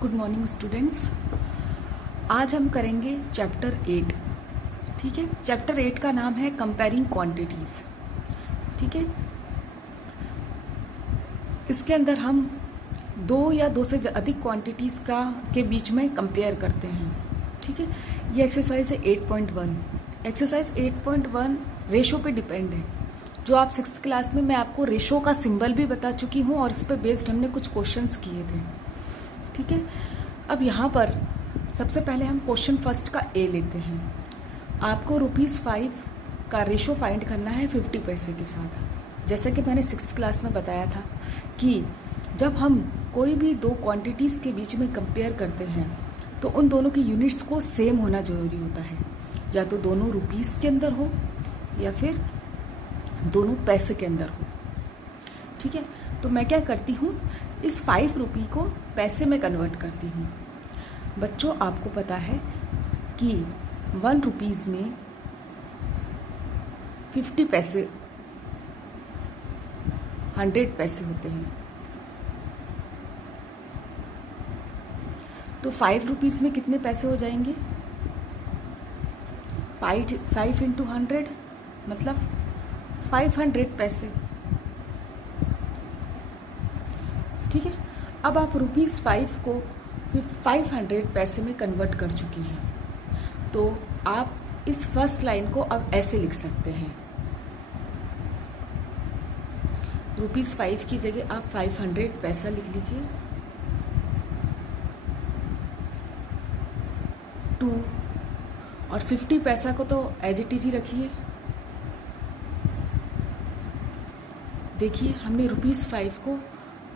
Good morning students. आज हम करेंगे चैप्टर 8। ठीक है, चैप्टर 8 का नाम है कंपेयरिंग क्वांटिटीज। ठीक है, इसके अंदर हम दो या दो से अधिक क्वांटिटीज के बीच में कंपेयर करते हैं। ठीक है, ये एक्सरसाइज है 8.1। एक्सरसाइज 8.1 रेशो पे डिपेंड है। जो आप 6th क्लास में मैं आपको रेशो का सिंबल भी बता चुकी हूँ और इस पर बेस्ड हमने कुछ क्वेश्चंस किए थे। ठीक है, अब यहाँ पर सबसे पहले हम क्वेश्चन फर्स्ट का ए लेते हैं। आपको ₹5 का रेशो फाइंड करना है 50 पैसे के साथ। जैसे कि मैंने 6th क्लास में बताया था कि जब हम कोई भी दो क्वांटिटीज़ के बीच में कंपेयर करते हैं तो उन दोनों की यूनिट्स को सेम होना ज़रूरी होता है। या तो दोनों रुपीस के अंदर हो या फिर दोनों पैसे के अंदर हो। ठीक है, तो मैं क्या करती हूँ, इस 5 रुपये को पैसे में कन्वर्ट करती हूँ। बच्चों, आपको पता है कि 1 रुपीज़ में 50 पैसे 100 पैसे होते हैं। तो 5 रुपीज़ में कितने पैसे हो जाएंगे? 5 इंटू 100 मतलब 500 पैसे। ठीक है, अब आप ₹5 को 500 पैसे में कन्वर्ट कर चुकी हैं। तो आप इस फर्स्ट लाइन को अब ऐसे लिख सकते हैं। ₹5 की जगह आप 500 पैसा लिख लीजिए। 2 और 50 पैसा को तो एज इट इज ही रखिए। देखिए, हमने ₹5 को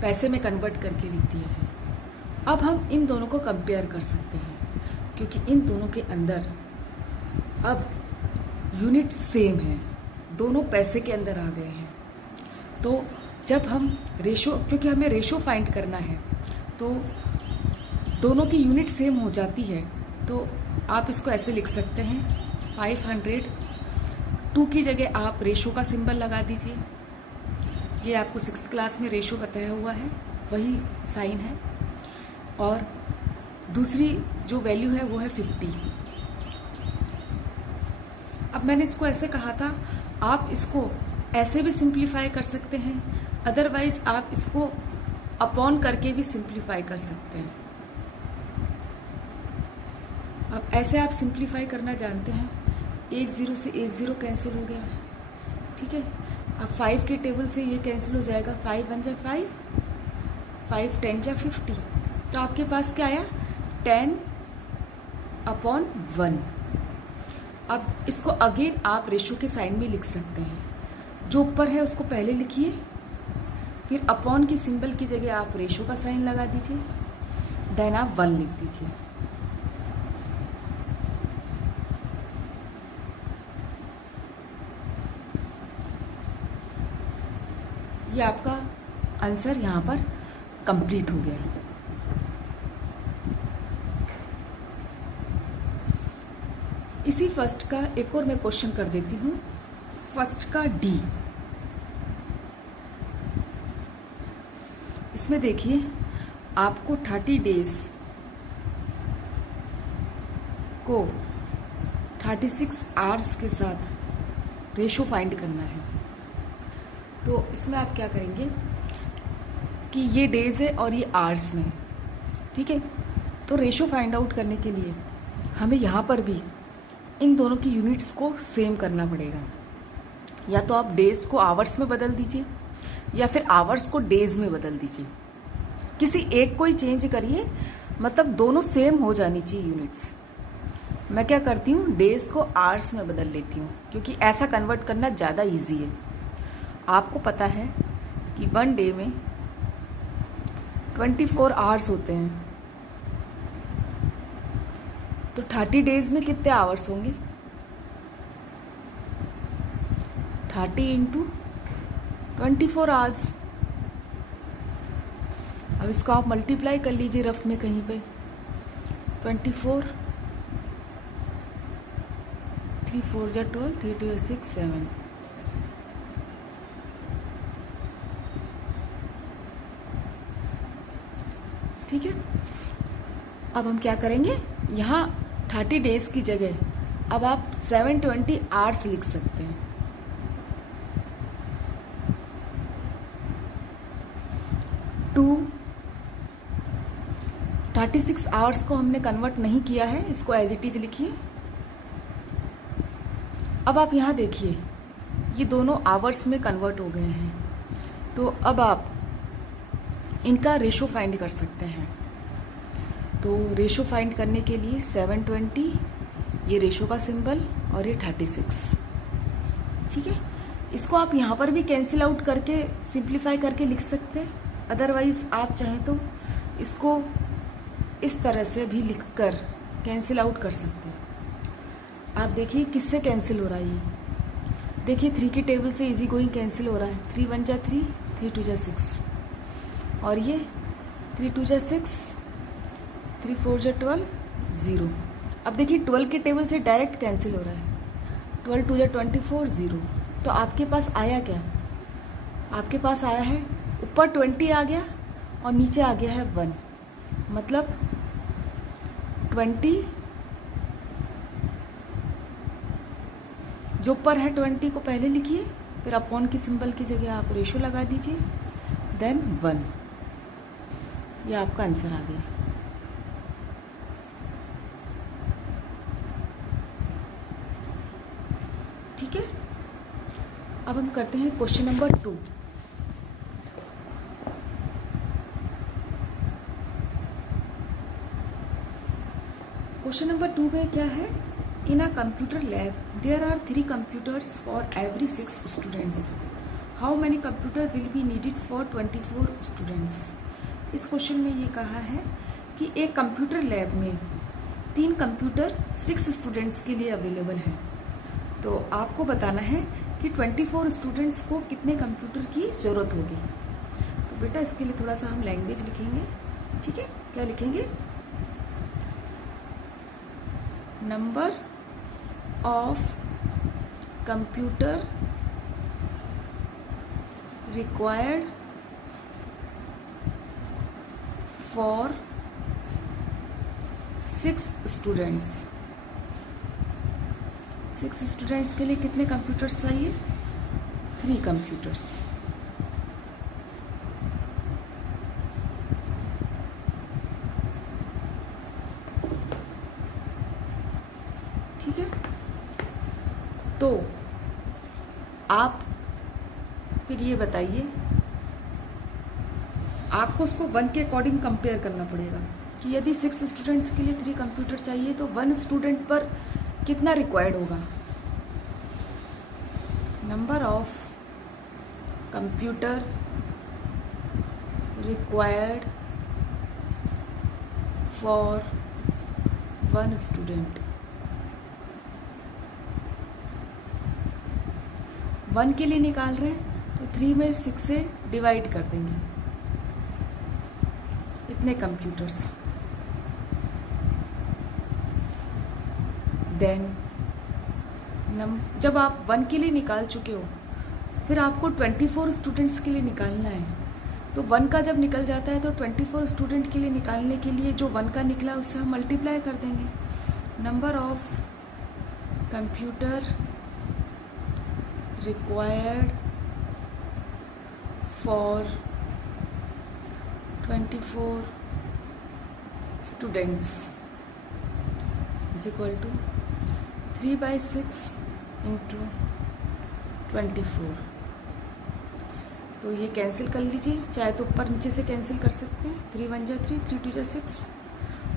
पैसे में कन्वर्ट करके लिख दिया है। अब हम इन दोनों को कंपेयर कर सकते हैं क्योंकि इन दोनों के अंदर अब यूनिट सेम है, दोनों पैसे के अंदर आ गए हैं। तो जब हम रेशो, क्योंकि हमें रेशो फाइंड करना है, तो दोनों की यूनिट सेम हो जाती है। तो आप इसको ऐसे लिख सकते हैं 500। 2 की जगह आप रेशो का सिंबल लगा दीजिए। ये आपको 6th क्लास में रेशो बताया हुआ है, वही साइन है। और दूसरी जो वैल्यू है वो है 50। अब मैंने इसको ऐसे कहा था, आप इसको ऐसे भी सिंप्लीफाई कर सकते हैं, अदरवाइज आप इसको अपॉन करके भी सिंप्लीफाई कर सकते हैं। अब ऐसे आप सिंप्लीफाई करना जानते हैं। 1 0 से 1 0 कैंसिल हो गया। ठीक है, अब 5 के टेबल से ये कैंसिल हो जाएगा। 5 1 जा 5, 5 10 जा 50। तो आपके पास क्या आया? 10/1। अब इसको अगेन आप रेशो के साइन में लिख सकते हैं। जो ऊपर है उसको पहले लिखिए, फिर अपॉन की सिंबल की जगह आप रेशो का साइन लगा दीजिए, देन आप 1 लिख दीजिए। ये आपका आंसर यहाँ पर कंप्लीट हो गया। इसी फर्स्ट का एक और मैं क्वेश्चन कर देती हूँ। फर्स्ट का डी, इसमें देखिए आपको 30 डेज को 36 आवर्स के साथ रेशो फाइंड करना है। तो इसमें आप क्या करेंगे कि ये डेज है और ये आवर्स में। ठीक है, तो रेशो फाइंड आउट करने के लिए हमें यहाँ पर भी इन दोनों की यूनिट्स को सेम करना पड़ेगा। या तो आप डेज को आवर्स में बदल दीजिए या फिर आवर्स को डेज में बदल दीजिए। किसी एक को ही चेंज करिए, मतलब दोनों सेम हो जानी चाहिए यूनिट्स। मैं क्या करती हूँ, डेज को आवर्स में बदल लेती हूँ क्योंकि ऐसा कन्वर्ट करना ज़्यादा ईजी है। आपको पता है कि 1 डे में 24 आवर्स होते हैं। तो 30 डेज में कितने आवर्स होंगे? 30 इंटू 24 आवर्स। अब इसको आप मल्टीप्लाई कर लीजिए रफ में कहीं पे। 24, 3 4 जा 12, 3 2 6 7। ठीक है, अब हम क्या करेंगे, यहाँ 30 डेज की जगह अब आप 720 आवर्स लिख सकते हैं। टू 36 आवर्स को हमने कन्वर्ट नहीं किया है, इसको एज इट इज लिखिए। अब आप यहाँ देखिए, ये दोनों आवर्स में कन्वर्ट हो गए हैं, तो अब आप इनका रेशो फाइंड कर सकते हैं। तो रेशो फाइंड करने के लिए 720, ये रेशो का सिंबल, और ये 36, ठीक है। इसको आप यहाँ पर भी कैंसिल आउट करके सिंप्लीफाई करके लिख सकते हैं, अदरवाइज आप चाहें तो इसको इस तरह से भी लिखकर कैंसिल आउट कर सकते हैं। आप देखिए किससे कैंसिल हो रहा है, ये देखिए 3 की टेबल से इजी गोइंग कैंसिल हो रहा है। 3 1 जा 3, 3 2 जा 6, और ये 3 2 जा 6, 3 4 जा 12, 0। अब देखिए 12 के टेबल से डायरेक्ट कैंसिल हो रहा है। 12 2 जा 24, 0। तो आपके पास आया क्या, आपके पास आया है ऊपर 20 आ गया और नीचे आ गया है 1, मतलब 20 जो ऊपर है 20 को पहले लिखिए, फिर अपॉन की सिंबल की जगह आप रेशो लगा दीजिए, देन 1। ये आपका आंसर आ गया। ठीक है, अब हम करते हैं क्वेश्चन नंबर 2। क्वेश्चन नंबर 2 में क्या है, in a computer lab there are 3 computers for every 6 students, how many computer will be needed for 24 students. इस क्वेश्चन में ये कहा है कि एक कंप्यूटर लैब में 3 कंप्यूटर 6 स्टूडेंट्स के लिए अवेलेबल है। तो आपको बताना है कि 24 स्टूडेंट्स को कितने कंप्यूटर की ज़रूरत होगी। तो बेटा इसके लिए थोड़ा सा हम लैंग्वेज लिखेंगे, ठीक है। क्या लिखेंगे, number of computer required for 6 students. 6 students के लिए कितने कंप्यूटर्स चाहिए, 3 कंप्यूटर्स। ठीक है, तो आप फिर ये बताइए, आपको उसको 1 के अकॉर्डिंग कंपेयर करना पड़ेगा कि यदि 6 स्टूडेंट्स के लिए 3 कंप्यूटर चाहिए तो 1 स्टूडेंट पर कितना रिक्वायर्ड होगा। Number of computer required for 1 student. 1 के लिए निकाल रहे हैं तो 3 में 6 से डिवाइड कर देंगे, इतने कंप्यूटर्स। देन जब आप 1 के लिए निकाल चुके हो, फिर आपको 24 स्टूडेंट्स के लिए निकालना है। तो 1 का जब निकल जाता है तो 24 स्टूडेंट के लिए निकालने के लिए जो 1 का निकला उससे हम मल्टीप्लाई कर देंगे। Number of computer required for 24 students is equal to 3/6 into 24। तो ये कैंसिल कर लीजिए, चाहे तो ऊपर नीचे से कैंसिल कर सकते हैं। 3 1 जा 3, 3 2 जा 6।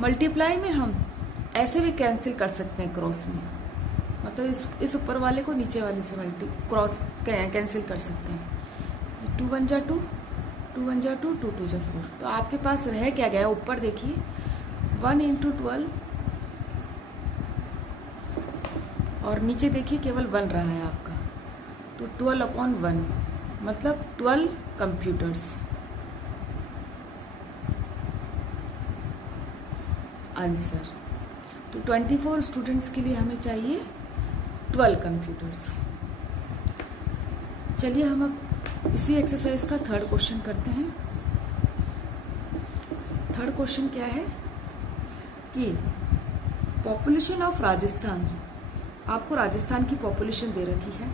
मल्टीप्लाई में हम ऐसे भी कैंसिल कर सकते हैं क्रॉस में, मतलब इस ऊपर वाले को नीचे वाले से क्रॉस कैंसिल कर सकते हैं। 2 1 जा 2, 2 1 जा 2, 2 2 जा 4। तो आपके पास रह क्या गया, ऊपर देखिए 1 इंटू 12 और नीचे देखिए केवल 1 रहा है आपका, तो 12/1 मतलब 12 कंप्यूटर्स। आंसर, तो 24 स्टूडेंट्स के लिए हमें चाहिए 12 कंप्यूटर्स। चलिए हम अब इसी एक्सरसाइज का 3rd क्वेश्चन करते हैं। 3rd क्वेश्चन क्या है, कि पॉपुलेशन ऑफ राजस्थान, आपको राजस्थान की पॉपुलेशन दे रखी है,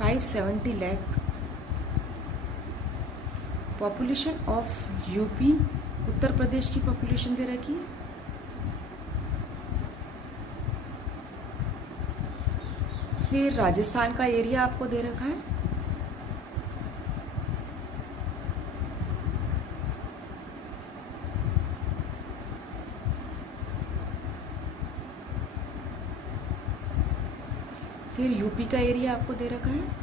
$570 lakh. Population of UP, Uttar Pradesh की पॉपुलेशन दे रखी है, फिर राजस्थान का एरिया आपको दे रखा है, फिर यूपी का एरिया आपको दे रखा है,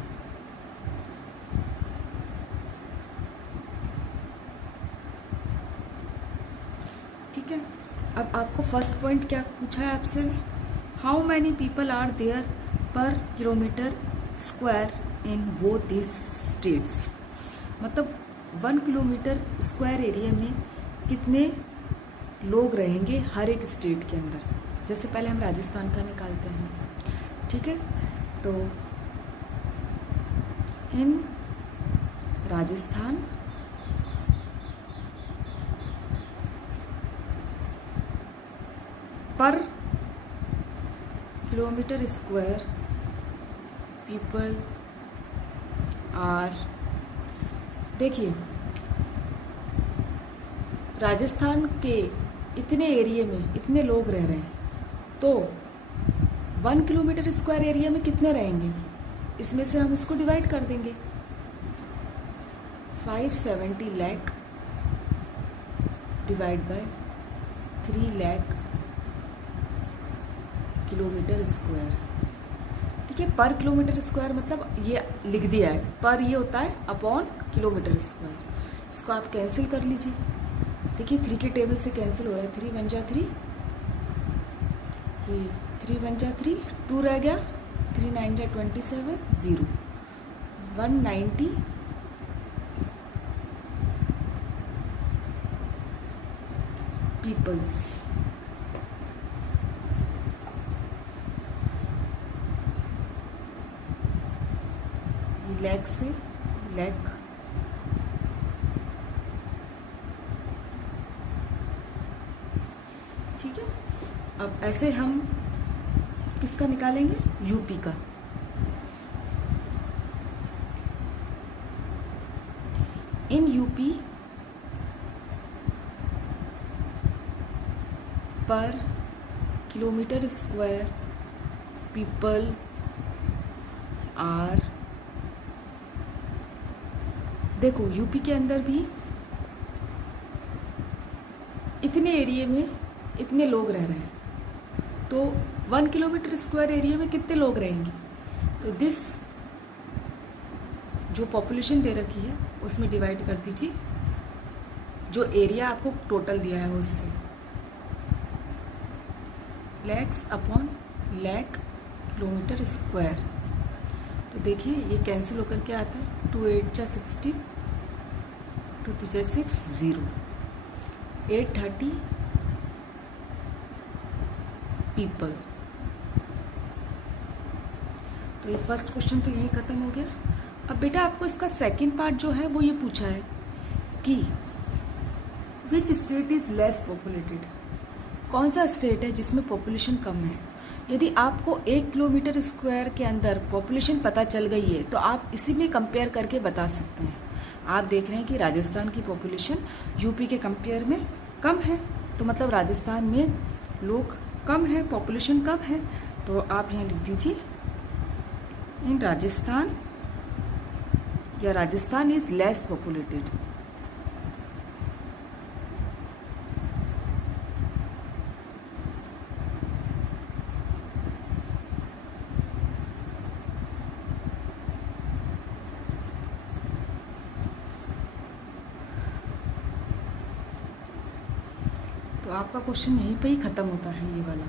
ठीक है। अब आपको फर्स्ट पॉइंट क्या पूछा है आपसे, how many people are there per kilometre square in both this states, मतलब 1 किलोमीटर स्क्वायर एरिया में कितने लोग रहेंगे हर एक स्टेट के अंदर। जैसे पहले हम राजस्थान का निकालते हैं, ठीक है। तो इन राजस्थान पर किलोमीटर स्क्वायर पीपल आर, देखिए राजस्थान के इतने एरिया में इतने लोग रह रहे हैं, तो 1 किलोमीटर स्क्वायर एरिया में कितने रहेंगे, इसमें से हम इसको डिवाइड कर देंगे। 570 lakh divide by 3 lakh kilometre square, ठीक है। पर किलोमीटर स्क्वायर मतलब ये लिख दिया है, पर ये होता है अपॉन किलोमीटर स्क्वायर। इसको आप कैंसिल कर लीजिए, देखिए 3 के टेबल से कैंसिल हो रहा है, 3 1 जा 3, ये 3 1 जा 3, 2 रह गया, 3 9 जा 27, 0, 190 पीपल्स। लैख से लैख, ठीक है। अब ऐसे हम किसका निकालेंगे, यूपी का। इन यूपी पर किलोमीटर स्क्वायर पीपल आर, देखो यूपी के अंदर भी इतने एरिया में इतने लोग रह रहे हैं, तो 1 किलोमीटर स्क्वायर एरिया में कितने लोग रहेंगे, तो दिस जो पॉपुलेशन दे रखी है उसमें डिवाइड कर दीजिए जो एरिया आपको टोटल दिया है उससे, lakhs upon lakh kilometre square. तो देखिए ये कैंसिल होकर के आता है, 2 8 जा 16, 2 3 जा 6, 0, 830 पीपल। तो ये फर्स्ट क्वेश्चन तो यहीं ख़त्म हो गया। अब बेटा आपको इसका सेकंड पार्ट जो है वो ये पूछा है कि which state is less populated, कौन सा स्टेट है जिसमें पॉपुलेशन कम है। यदि आपको 1 किलोमीटर स्क्वायर के अंदर पॉपुलेशन पता चल गई है तो आप इसी में कंपेयर करके बता सकते हैं। आप देख रहे हैं कि राजस्थान की पॉपुलेशन यूपी के कंपेयर में कम है, तो मतलब राजस्थान में लोग कम है, पॉपुलेशन कम है। तो आप यहाँ लिख दीजिए इन राजस्थान, या राजस्थान इज लेस पॉपुलेटेड। तो आपका क्वेश्चन यहीं पे ही ख़त्म होता है, ये वाला।